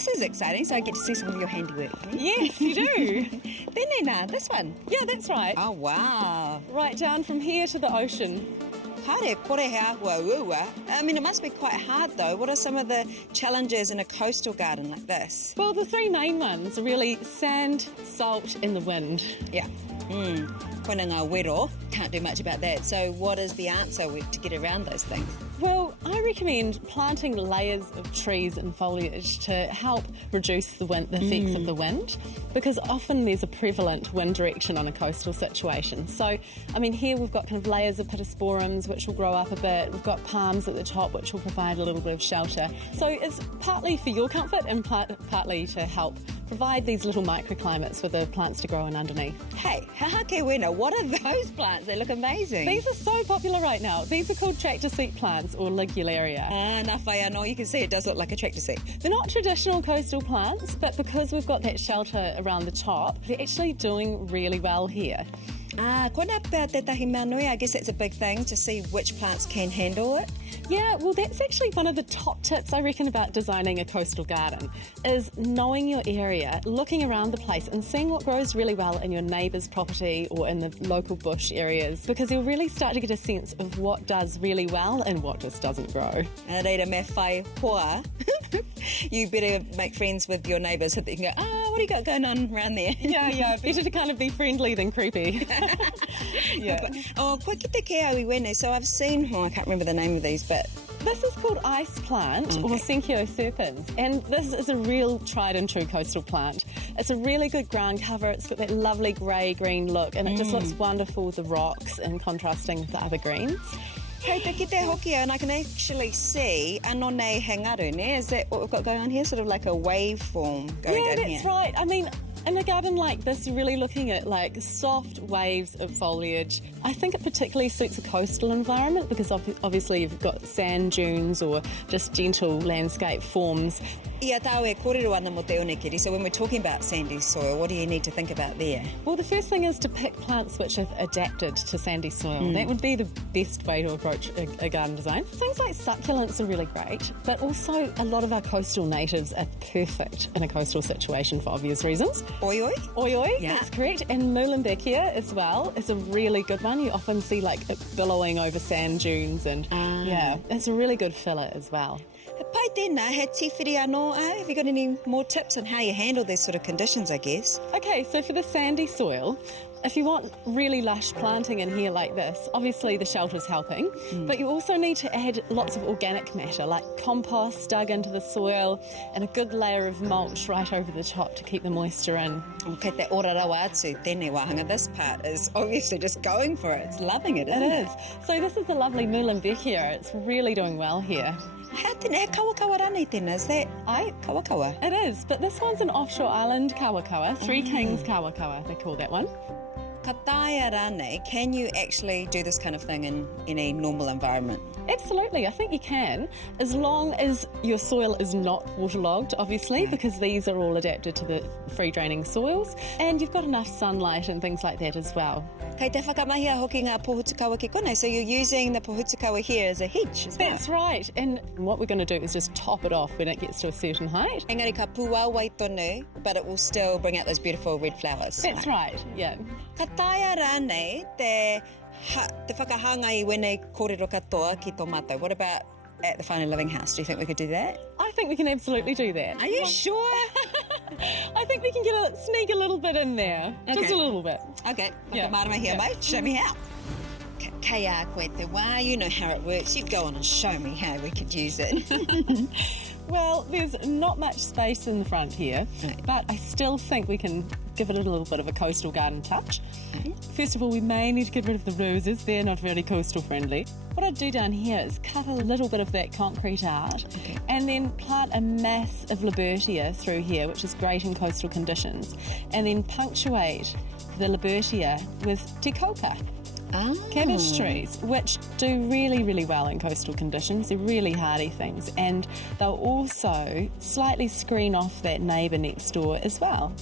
This is exciting, so I get to see some of your handiwork. Yes, you do. Tenena, this one. Yeah, that's right. Oh, wow. Right down from here to the ocean. Haere kore he ahua ua. I mean, it must be quite hard, though. What are some of the challenges in a coastal garden like this? Well, the three main ones are really sand, salt and the wind. Yeah. Koina ngā wero, can't do much about that. So what is the answer to get around those things? Well, I recommend planting layers of trees and foliage to help reduce the effects of the wind, because often there's a prevalent wind direction on a coastal situation. So, I mean, here we've got kind of layers of pittosporums which will grow up a bit. We've got palms at the top which will provide a little bit of shelter. So it's partly for your comfort and partly to help provide these little microclimates for the plants to grow in underneath. Hey, hahake wena, what are those plants? They look amazing. These are so popular right now. These are called tractor seat plants or ligularia. Nā whaiano, you can see it does look like a tractor seat. They're not traditional coastal plants, but because we've got that shelter around the top, they're actually doing really well here. Koina pēr tētahi mea nui, I guess that's a big thing to see which plants can handle it. Yeah, well, that's actually one of the top tips I reckon about designing a coastal garden, is knowing your area, looking around the place and seeing what grows really well in your neighbour's property or in the local bush areas, because you'll really start to get a sense of what does really well and what just doesn't grow. Reira me whai hoa. You better make friends with your neighbours so that you can go, what do you got going on around there? Yeah, better to kind of be friendly than creepy. Yeah. Oh, koe ki te ke au I wene. So I've seen, I can't remember the name of these, but this is called ice plant or Senkio serpens, and this is a real tried and true coastal plant. It's a really good ground cover. It's got that lovely grey-green look, and it just looks wonderful with the rocks and contrasting with the other greens. Kei te kite hoki and I can actually see anō nei hangaru, ne? Is that what we've got going on here? Sort of like a waveform going down here. Yeah, that's right. I mean, in a garden like this, you're really looking at like soft waves of foliage. I think it particularly suits a coastal environment because obviously you've got sand dunes or just gentle landscape forms. Ia tau e kōrero ana mo te onekeri, so when we're talking about sandy soil, what do you need to think about there? Well, the first thing is to pick plants which are adapted to sandy soil. That would be the best way to approach a garden design. Things like succulents are really great, but also a lot of our coastal natives are perfect in a coastal situation for obvious reasons. Oi oi? Oi oi, Yeah. that's correct. And Muhlenbeckia as well is a really good one. You often see like it billowing over sand dunes and yeah, it's a really good filler as well. Pai tēnā, he tīwhiri anō, have you got any more tips on how you handle these sort of conditions, I guess? Okay, so for the sandy soil, if you want really lush planting in here like this, obviously the shelter's helping, but you also need to add lots of organic matter like compost dug into the soil and a good layer of mulch right over the top to keep the moisture in. Okay, te ora rawa atu, tēnei wahanga. This part is obviously just going for it. It's loving it, isn't it? It is. So this is the lovely Muhlenbeckia. It's really doing well here. How tēnei, he kawakawa rane tēnā, is that kawakawa? It is, but this one's an offshore island kawakawa, Three Kings kawakawa, they call that one. Ka taia rane, can you actually do this kind of thing in a normal environment? Absolutely, I think you can, as long as your soil is not waterlogged, obviously, because these are all adapted to the free draining soils, and you've got enough sunlight and things like that as well. Kei te whakamahia hoki ngā pohutukawa ki konei, so you're using the pohutukawa here as a hedge as well? That's right, and what we're going to do is just top it off when it gets to a certain height. Engari ka puā wai tonu, but it will still bring out those beautiful red flowers. That's right, yeah. Ka taia rane te whakahanga I wene kōrero katoa ki tō mātou. What about at the Whānau Living house? Do you think we could do that? I think we can absolutely do that. Are you sure? I think we can sneak a little bit in there, just a little bit. Okay, Yeah. whakamārama here, mate. Show me how. Kei a koe te wā, you know how it works. You go on and show me how we could use it. Well, there's not much space in the front here, but I still think we can give it a little bit of a coastal garden touch. First of all, we may need to get rid of the roses. They're not very coastal friendly. What I'd do down here is cut a little bit of that concrete out and then plant a mass of Libertia through here, which is great in coastal conditions, and then punctuate the Libertia with te kauka. Cabbage trees, which do really, really well in coastal conditions. They're really hardy things, and they'll also slightly screen off that neighbour next door as well.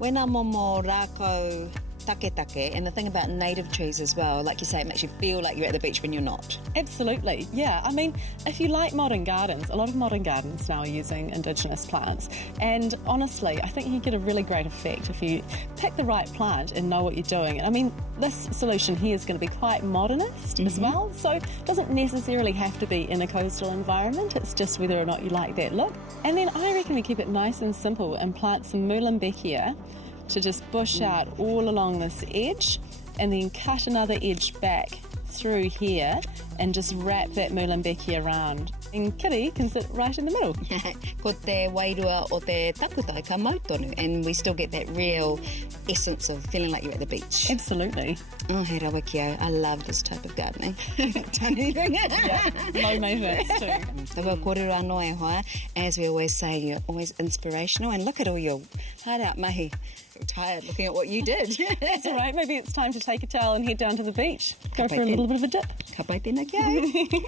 Wena momo rākau take, and the thing about native trees as well, like you say, it makes you feel like you're at the beach when you're not. Absolutely, yeah. I mean, if you like modern gardens, a lot of modern gardens now are using Indigenous plants, and honestly, I think you get a really great effect if you pick the right plant and know what you're doing. I mean, this solution here is going to be quite modernist as well, so it doesn't necessarily have to be in a coastal environment, it's just whether or not you like that look. And then I reckon we keep it nice and simple and plant some Muhlenbeckia to just bush out all along this edge, and then cut another edge back through here and just wrap that Muhlenbeckia around. And Kitty can sit right in the middle. Ko te wairua o te takutai ka mautonu, and we still get that real essence of feeling like you're at the beach. Absolutely. Oh, he rawa kia, I love this type of gardening. Yeah, low maintenance too. Te wau kōrero anō e hoa. As we always say, you're always inspirational, and look at all your hard out mahi. I'm tired looking at what you did. That's all right, maybe it's time to take a towel and head down to the beach. Go for a little bit of a dip. Ka pai tēnā kia.